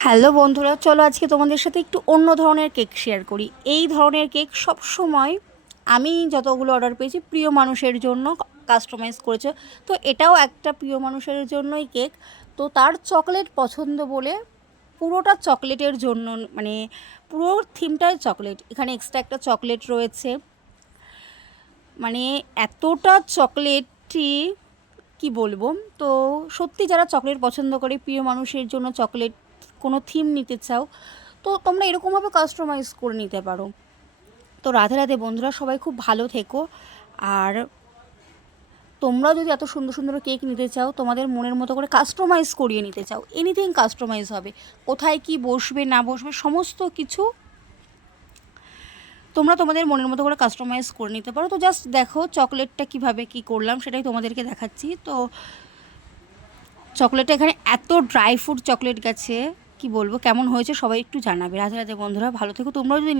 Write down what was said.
Hello বন্ধুরা, চলো আজকে তোমাদের সাথে একটু অন্য ধরনের কেক শেয়ার করি। এই ধরনের কেক সব সময় আমি যতগুলো অর্ডার পেয়েছি প্রিয় মানুষের জন্য কাস্টমাইজ করেছে। তো এটাও একটা প্রিয় মানুষের জন্যই কেক। তো তার চকলেট পছন্দ বলে পুরোটা চকলেটের জন্য, মানে পুরো থিমটাই চকলেট। এখানে এক্সট্রা একটা চকলেট রয়েছে, মানে এতটা চকলেটই কি বলবো। তো সত্যি যারা চকলেট পছন্দ করে, প্রিয় মানুষের জন্য চকলেট কোনো থিম নিতে চাও, তো তোমরা এরকমভাবে কাস্টমাইজ করে নিতে পারো। তো রাধে রাধে বন্ধুরা, সবাই খুব ভালো থেকো। আর তোমরাও যদি এত সুন্দর সুন্দর কেক নিতে চাও, তোমাদের মনের মতো করে কাস্টমাইজ করিয়ে নিতে চাও, এনিথিং কাস্টমাইজ হবে। কোথায় কি বসবে না বসবে সমস্ত কিছু তোমরা তোমাদের মনের মতো করে কাস্টমাইজ করে নিতে পারো। তো জাস্ট দেখো চকলেটটা কিভাবে কি করলাম, সেটাই তোমাদেরকে দেখাচ্ছি। তো চকলেটটা এখানে এত ড্রাই ফ্রুট চকলেট গেছে, কি বলবো, কেমন হয়েছে সবাই একটু জানাবে। রাধে রাধে বন্ধুরা, ভালো থেকো। তোমরাও যদি